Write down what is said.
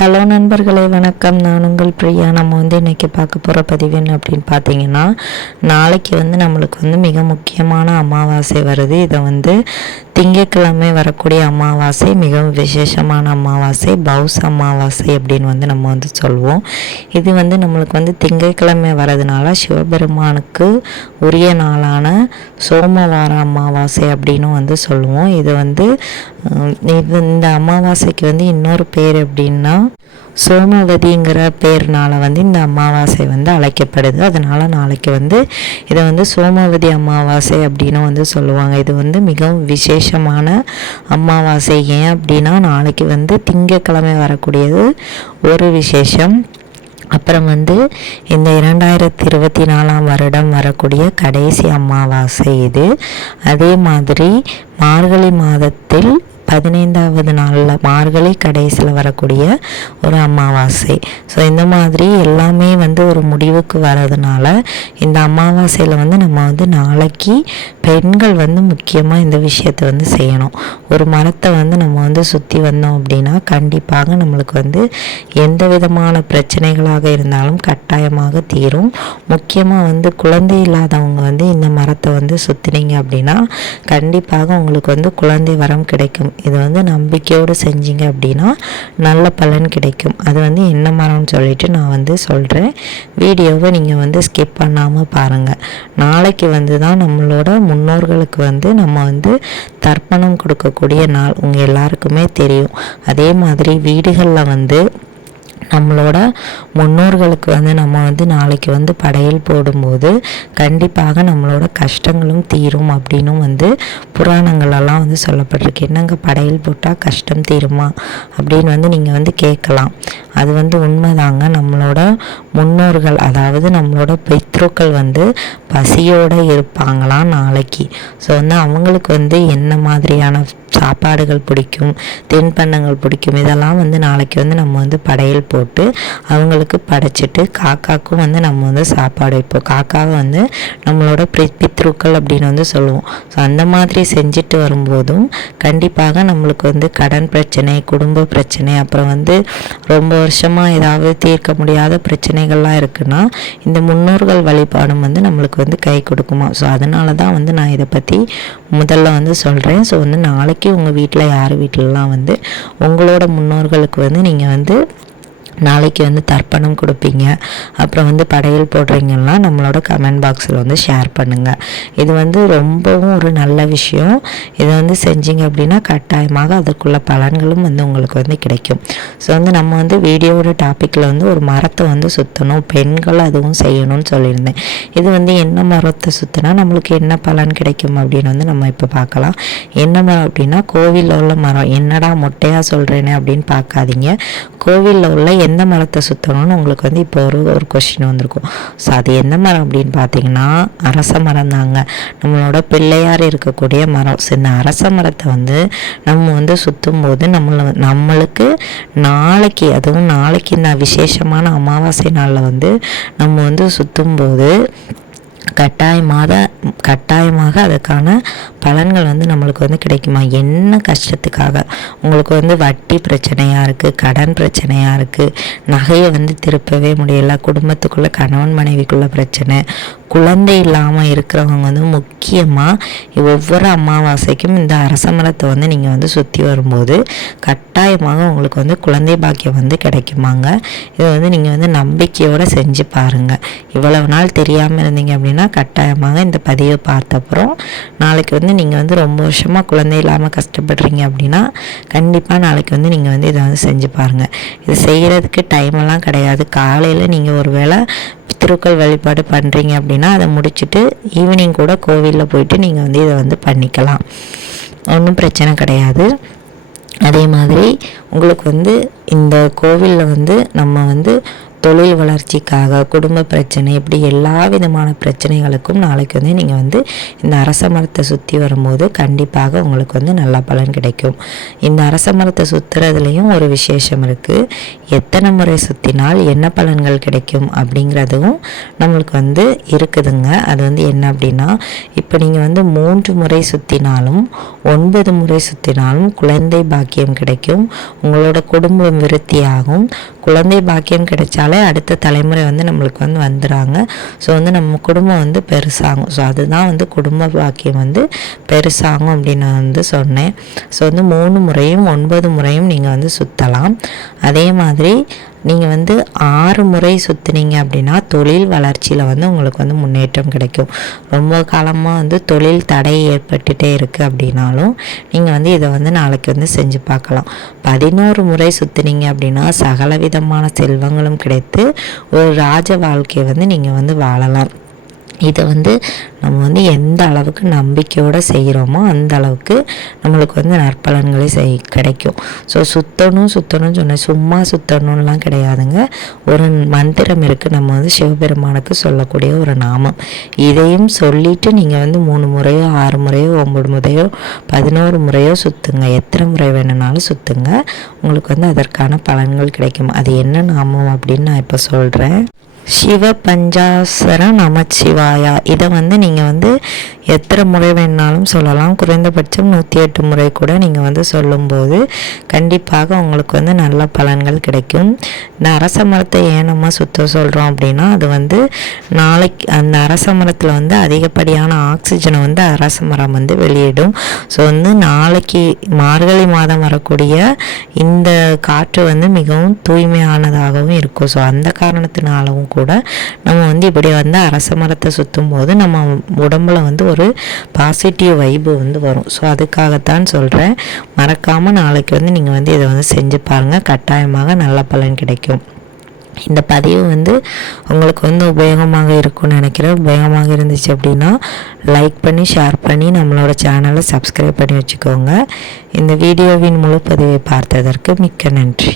Hello நண்பர்களே வணக்கம். நான் உங்கள் பிரியா. நம்ம வந்து இன்றைக்கி பார்க்க போகிற பதிவு என்ன அப்படின்னு பார்த்தீங்கன்னா நாளைக்கு வந்து நம்மளுக்கு வந்து மிக முக்கியமான அமாவாசை வருது. இதை வந்து திங்கட்கிழமை வரக்கூடிய அமாவாசை மிகவும் விசேஷமான அமாவாசை பவுஸ் அமாவாசை அப்படின்னு வந்து நம்ம வந்து சொல்லுவோம் இது வந்து நம்மளுக்கு வந்து திங்கட்கிழமை வரதுனால சிவபெருமானுக்கு உரிய நாளான சோமவார அமாவாசை அப்படின்னு வந்து சொல்லுவோம் இது வந்து இது இந்த அமாவாசைக்கு வந்து இன்னொரு பேர் எப்படின்னா சோமவதிங்கிற பேர்னால் வந்து இந்த அமாவாசை வந்து அழைக்கப்படுது. அதனால் நாளைக்கு வந்து இதை வந்து சோமவதி அமாவாசை அப்படின்னு வந்து சொல்லுவாங்க. இது வந்து மிகவும் விசேஷமான அமாவாசை. ஏன் அப்படின்னா நாளைக்கு வந்து திங்கக்கிழமை வரக்கூடியது ஒரு விசேஷம். அப்புறம் வந்து இந்த இரண்டாயிரத்தி இருபத்தி நாலாம் வருடம் வரக்கூடிய கடைசி அமாவாசை இது. அதே மாதிரி மார்கழி மாதத்தில் பதினைந்தாவது நாளில் மார்கழி கடைசியில் வரக்கூடிய ஒரு அமாவாசை. ஸோ இந்த மாதிரி எல்லாமே வந்து ஒரு முடிவுக்கு வர்றதுனால இந்த அமாவாசையில் வந்து நம்ம வந்து நாளைக்கு பெண்கள் வந்து முக்கியமாக இந்த விஷயத்தை வந்து செய்யணும். ஒரு மரத்தை வந்து நம்ம வந்து சுற்றி வந்தோம் அப்படின்னா கண்டிப்பாக நம்மளுக்கு வந்து எந்த விதமான பிரச்சனைகளாக இருந்தாலும் கட்டாயமாக தீரும். முக்கியமாக வந்து குழந்தை இல்லாதவங்க வந்து இந்த மரத்தை வந்து சுற்றினீங்க அப்படின்னா கண்டிப்பாக உங்களுக்கு வந்து குழந்தை வரம் கிடைக்கும். இது வந்து நம்பிக்கையோடு செஞ்சீங்க அப்படின்னா நல்ல பலன் கிடைக்கும். அது வந்து என்ன மரம்னு சொல்லிட்டு நான் வந்து சொல்கிறேன் வீடியோவை நீங்கள் வந்து ஸ்கிப் பண்ணாமல் பாருங்கள் நாளைக்கு வந்து தான் நம்மளோட முன்னோர்களுக்கு வந்து நம்ம வந்து தர்ப்பணம் கொடுக்கக்கூடிய நாள் உங்கள் எல்லாருக்குமே தெரியும். அதே மாதிரி வீடுகளில் வந்து நம்மளோட முன்னோர்களுக்கு வந்து நம்ம வந்து நாளைக்கு வந்து படையல் போடும்போது கண்டிப்பாக நம்மளோட கஷ்டங்களும் தீரும் அப்படின்னும் வந்து புராணங்களெல்லாம் வந்து சொல்லப்பட்டிருக்கு. என்னங்க படையல் போட்டால் கஷ்டம் தீருமா? அப்படின்னு வந்து நீங்கள் வந்து கேட்கலாம். அது வந்து உண்மைதாங்க. நம்மளோட முன்னோர்கள் அதாவது நம்மளோட பித்ருக்கள் வந்து பசியோடு இருப்பாங்களாம் நாளைக்கு. ஸோ வந்து அவங்களுக்கு வந்து என்ன மாதிரியான சாப்பாடுகள் பிடிக்கும் தின்பண்டங்கள் பிடிக்கும். இதெல்லாம் வந்து நாளைக்கு வந்து நம்ம வந்து படையல் போட்டு அவங்களுக்கு படைச்சிட்டு காக்காக்கும் வந்து நம்ம வந்து சாப்பாடு வைப்போம். காக்காவை வந்து நம்மளோட பிரி- பித்ருக்கள் அப்படின்னு வந்து சொல்லுவோம். ஸோ அந்த மாதிரி செஞ்சுட்டு வரும்போதும் கண்டிப்பாக நம்மளுக்கு வந்து கடன் பிரச்சனை குடும்ப பிரச்சனை அப்புறம் வந்து ரொம்ப வருஷமாக ஏதாவது தீர்க்க முடியாத பிரச்சனைகள்லாம் இருக்குன்னா இந்த முன்னோர்கள் வழிபாடும் வந்து நம்மளுக்கு வந்து கை கொடுக்குமா? ஸோ அதனால தான் வந்து நான் இதை பற்றி முதல்ல வந்து சொல்கிறேன் ஸோ வந்து நாளைக்கு உங்கள் வீட்டில் யார் வீட்டிலலாம் வந்து உங்களோட முன்னோர்களுக்கு வந்து நீங்கள் வந்து நாளைக்கு வந்து தர்ப்பணம் கொடுப்பீங்க. அப்புறம் வந்து படையல் போடுறீங்கன்னா நம்மளோட கமெண்ட் பாக்ஸில் வந்து ஷேர் பண்ணுங்கள் இது வந்து ரொம்பவும் ஒரு நல்ல விஷயம். இதை வந்து செஞ்சீங்க அப்படின்னா கட்டாயமாக அதற்குள்ள பலன்களும் வந்து உங்களுக்கு வந்து கிடைக்கும். ஸோ வந்து நம்ம வந்து வீடியோவோட டாப்பிக்கில் வந்து ஒரு மரத்தை வந்து சுற்றணும் பெண்கள் அதுவும் செய்யணும்னு சொல்லியிருந்தேன். இது வந்து என்ன மரத்தை சுற்றினா நம்மளுக்கு என்ன பலன் கிடைக்கும் அப்படின்னு வந்து நம்ம இப்போ பார்க்கலாம். என்ன மரம் அப்படின்னா கோவிலில் உள்ள மரம். என்னடா மொட்டையாக சொல்கிறேனே அப்படின்னு பார்க்காதீங்க. கோவிலில் உள்ள எந்த மரத்தை சுற்றணும்னு உங்களுக்கு வந்து இப்போ ஒரு ஒரு கொஷின் வந்திருக்கும். ஸோ அது எந்த மரம் அப்படின்னு பார்த்தீங்கன்னா அரச மரம் தாங்க. நம்மளோட பிள்ளையார் இருக்கக்கூடிய மரம். ஸோ இந்த அரச மரத்தை வந்து நம்ம வந்து சுற்றும் போது நம்மளை நம்மளுக்கு நாளைக்கு அதுவும் நாளைக்கு இந்த விசேஷமான அமாவாசை நாளில் வந்து நம்ம வந்து சுற்றும் போது கட்டாயமாக கட்டாயமாக அதுக்கான பலன்கள் வந்து நம்மளுக்கு வந்து கிடைக்குமா? என்ன கஷ்டத்துக்காக? உங்களுக்கு வந்து வட்டி பிரச்சனையாக இருக்குது கடன் பிரச்சனையாக இருக்குது நகையை வந்து திருப்பவே முடியல குடும்பத்துக்குள்ளே கணவன் மனைவிக்குள்ள பிரச்சனை குழந்தை இல்லாமல் இருக்கிறவங்க வந்து முக்கியமாக ஒவ்வொரு அமாவாசைக்கும் இந்த அரச மரத்தை வந்து நீங்கள் வந்து சுற்றி வரும்போது கட்டாயமாக உங்களுக்கு வந்து குழந்தை பாக்கியம் வந்து கிடைக்குமாங்க. இதை வந்து நீங்கள் வந்து நம்பிக்கையோடு செஞ்சு பாருங்கள் இவ்வளவு நாள் தெரியாமல் இருந்தீங்க அப்படின்னா கட்டாயமாக இந்த பதிவை பார்த்த அப்புறம் நாளைக்கு வந்து நீங்கள் வந்து ரொம்ப வருஷமாக குழந்தை இல்லாமல் கஷ்டப்படுறீங்க அப்படின்னா கண்டிப்பாக நாளைக்கு வந்து நீங்கள் வந்து இதை வந்து செஞ்சு பாருங்கள் இது செய்கிறதுக்கு டைமெல்லாம் கிடையாது. காலையில் நீங்கள் ஒரு வேளை பித்திருக்கள் வழிபாடு பண்ணுறீங்க அப்படின்னா அதை முடிச்சுட்டு ஈவினிங் கூட கோவிலில் போயிட்டு நீங்கள் வந்து இதை வந்து பண்ணிக்கலாம். ஒன்றும் பிரச்சனை கிடையாது. அதே மாதிரி உங்களுக்கு வந்து இந்த கோவிலில் வந்து நம்ம வந்து தொழில் வளர்ச்சிக்காக குடும்ப பிரச்சனை இப்படி எல்லா விதமான பிரச்சனைகளுக்கும் நாளைக்கு வந்து நீங்கள் வந்து இந்த அரச மரத்தை சுற்றி வரும்போது கண்டிப்பாக உங்களுக்கு வந்து நல்ல பலன் கிடைக்கும். இந்த அரச மரத்தை சுற்றுறதுலேயும் ஒரு விசேஷம் இருக்குது எத்தனை முறை சுற்றினால் என்ன பலன்கள் கிடைக்கும் அப்படிங்கிறதும் நம்மளுக்கு வந்து இருக்குதுங்க. அது வந்து என்ன அப்படின்னா இப்போ நீங்கள் வந்து மூன்று முறை சுற்றினாலும் ஒன்பது முறை சுற்றினாலும் குழந்தை பாக்கியம் கிடைக்கும். உங்களோட குடும்பம் விருத்தியாகும். குழந்தை பாக்கியம் கிடைச்சாலே அடுத்த தலைமுறை வந்து நம்மளுக்கு வந்து வந்துடுறாங்க. ஸோ வந்து நம்ம குடும்பம் வந்து பெருசாகும். ஸோ அதுதான் வந்து குடும்ப பாக்கியம் வந்து பெருசாகும் அப்படின்னு நான் வந்து சொன்னேன். ஸோ வந்து மூணு முறையும் ஒன்பது முறையும் நீங்கள் வந்து சுற்றலாம் அதே மாதிரி நீங்கள் வந்து ஆறு முறை சுற்றுனீங்க அப்படின்னா தொழில் வளர்ச்சியில் வந்து உங்களுக்கு வந்து முன்னேற்றம் கிடைக்கும். ரொம்ப காலமாக வந்து தொழில் தடை ஏற்பட்டுகிட்டே இருக்குது அப்படின்னாலும் நீங்கள் வந்து இதை வந்து நாளைக்கு வந்து செஞ்சு பார்க்கலாம். பதினோரு முறை சுற்றுனீங்க அப்படின்னா சகலவிதமான செல்வங்களும் கிடைத்து ஒரு ராஜ வாழ்க்கையை வந்து நீங்கள் வந்து வாழலாம். இதை வந்து நம்ம வந்து எந்த அளவுக்கு நம்பிக்கையோடு செய்கிறோமோ அந்த அளவுக்கு நம்மளுக்கு வந்து நற்பலன்களே செய் கிடைக்கும். ஸோ சுத்தணும் சுத்தணும்னு சொன்னேன் சும்மா சுத்தணும்லாம் கிடையாதுங்க. ஒரு மந்திரம் இருக்குது நம்ம வந்து சிவபெருமானுக்கு சொல்லக்கூடிய ஒரு நாமம். இதையும் சொல்லிவிட்டு நீங்கள் வந்து மூணு முறையோ ஆறு முறையோ ஒம்பது முறையோ பதினோரு முறையோ சுற்றுங்க எத்தனை முறை வேணுனாலும் சுற்றுங்க உங்களுக்கு வந்து அதற்கான பலன்கள் கிடைக்கும். அது என்ன நாமம் அப்படின்னு நான் இப்போ சொல்கிறேன் சிவ பஞ்சாசர நமச்சிவாயா இதை வந்து நீங்கள் வந்து எத்தனை முறை வேணாலும் சொல்லலாம். குறைந்தபட்சம் நூற்றி எட்டு முறை கூட நீங்கள் வந்து சொல்லும்போது கண்டிப்பாக உங்களுக்கு வந்து நல்ல பலன்கள் கிடைக்கும். இந்த அரச மரத்தை ஏன் நம்ம சுத்த சொல்கிறோம் அப்படின்னா அது வந்து நாளைக்கு அந்த அரச மரத்தில் வந்து அதிகப்படியான ஆக்சிஜனை வந்து அரச மரம் வந்து வெளியிடும். ஸோ வந்து நாளைக்கு மார்கழி மாதம் வரக்கூடிய இந்த காற்று வந்து மிகவும் தூய்மையானதாகவும் இருக்கும். ஸோ அந்த காரணத்தினாலவும் கூட நம்ம வந்து இப்படி வந்து அரச மரத்தை சுற்றும் போது நம்ம உடம்புல வந்து ஒரு ஒரு பாசிட்டிவ் வைபு வந்து வரும். ஸோ அதுக்காகத்தான் சொல்கிறேன் மறக்காமல் நாளைக்கு வந்து நீங்கள் வந்து இதை வந்து செஞ்சு பாருங்கள் கட்டாயமாக நல்ல பலன் கிடைக்கும். இந்த பதிவு வந்து உங்களுக்கு வந்து உபயோகமாக இருக்கும்னு நினைக்கிறேன். உபயோகமாக இருந்துச்சு அப்படின்னா லைக் பண்ணி ஷேர் பண்ணி நம்மளோட சேனலை சப்ஸ்கிரைப் பண்ணி வச்சுக்கோங்க. இந்த வீடியோவின் முழு பதிவை பார்த்ததற்கு மிக்க நன்றி.